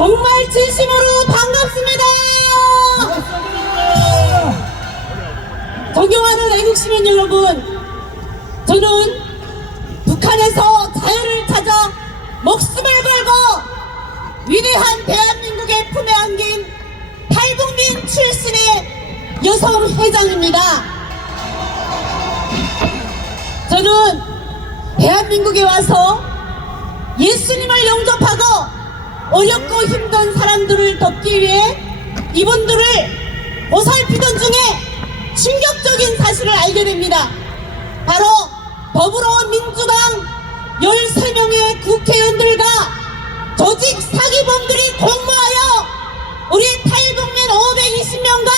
정말 진심으로 반갑습니다. 존경하는 애국 시민 여러분, 저는 북한에서 자유를 찾아 목숨을 걸고 위대한 대한민국의 품에 안긴 탈북민 출신의 여성 회장입니다. 저는 대한민국에 와서 예수님을 영접하고 어렵고 힘든 사람들을 돕기 위해 이분들을 보살피던 중에 충격적인 사실을 알게 됩니다. 바로 더불어민주당 13명의 국회의원들과 조직 사기범들이 공모하여 우리 탈북민 520명과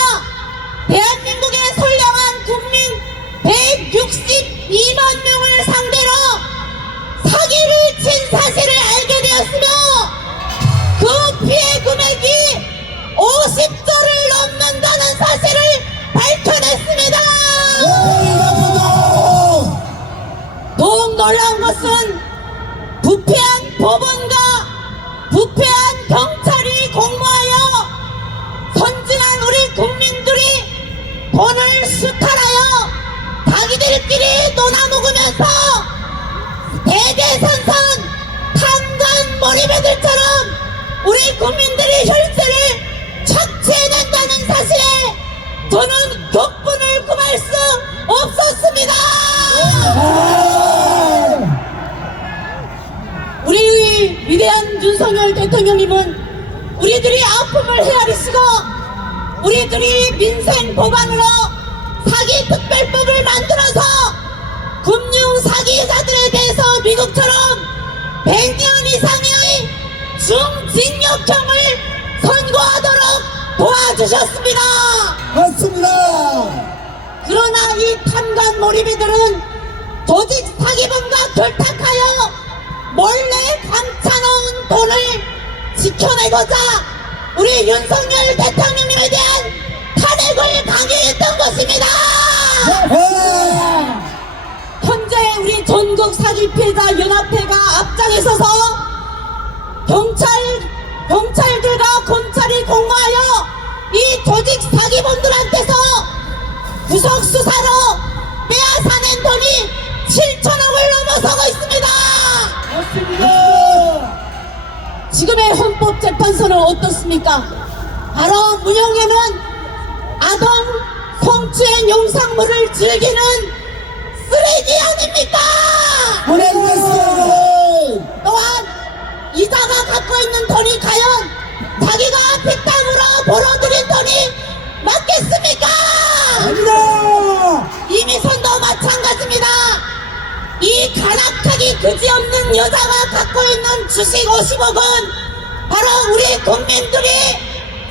대한민국의 선량한 국민 162만 명을 상대로 사기를 친 사실 놀라운 것은 부패한 법원과 부패한 윤석열 대통령님은 우리들이 아픔을 헤아리시고 우리들이 민생 법안으로 사기 특별법을 만들어서 금융 사기자들에 대해서 미국처럼 100년 이상의 중징역형을 선고하도록 도와주셨습니다. 맞습니다. 그러나 이 탐관 몰입이들은 조직 사기범과 결탁하여 몰래 감춰놓은 돈을 지켜내고자 우리 윤석열 대통령님에 대한 탄핵을 강요했던 것입니다. 네. 현재 우리 전국 사기 피해자 연합회가 앞장에 서서 경찰 경찰들과 검찰이 공모하여 이 조직 사기범들한테서 구속 수사로 어떻습니까? 바로 문영에는 아동 성추행 영상물을 즐기는 쓰레기 아닙니까? 보내주겠습니다. 또한 이자가 갖고 있는 돈이 과연 자기가 빗땅으로 벌어들인 돈이 맞겠습니까? 아니다. 이미선도 마찬가지입니다. 이 가락하기 그지없는 여자가 갖고 있는 주식 50억은 바로 우리 국민들이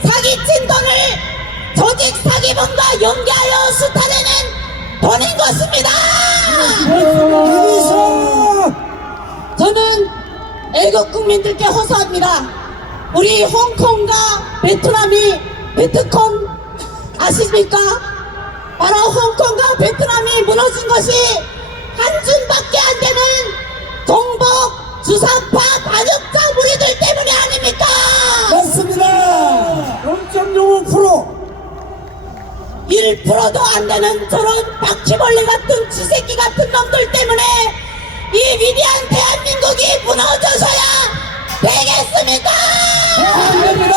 사기친 돈을 조직 사기범과 연계하여 수탈해낸 돈인 것입니다. 저는 애국 국민들께 호소합니다. 우리 홍콩과 베트남이 베트콘 아십니까? 바로 홍콩과 베트남이 무너진 것이 한준밖에 안 되는 동북 주사파 반역자 안 되는 저런 바퀴벌레 같은 쥐새끼 같은 놈들 때문에 이 위대한 대한민국이 무너져서야 되겠습니까? 안 됩니다.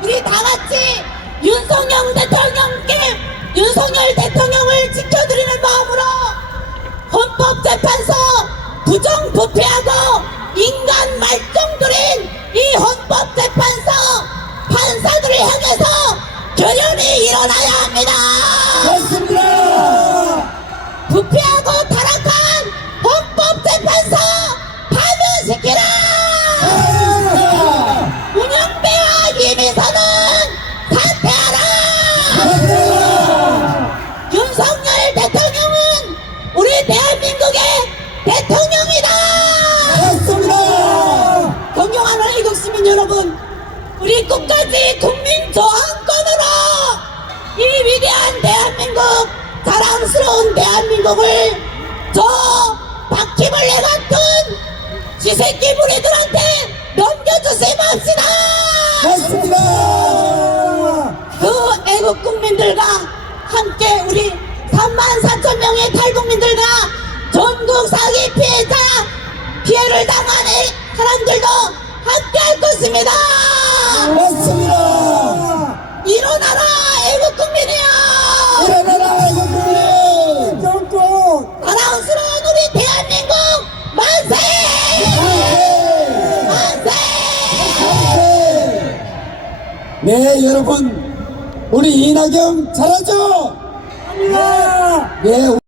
우리 다 같이 윤석열 대통령께 윤석열 대통령을 지켜드리는 마음으로 헌법재판소 부정부패하고 인간 말종들인 끝까지 국민 저항권으로 이 위대한 대한민국 자랑스러운 대한민국을 저 바퀴벌레 같은 지새끼 무리들한테 넘겨주세 맙시다. 맞습니다. 그 애국 국민들과 함께 우리 3만 4천 명의 탈북민 네, 여러분. 우리 이낙연 잘하죠? 네. 네.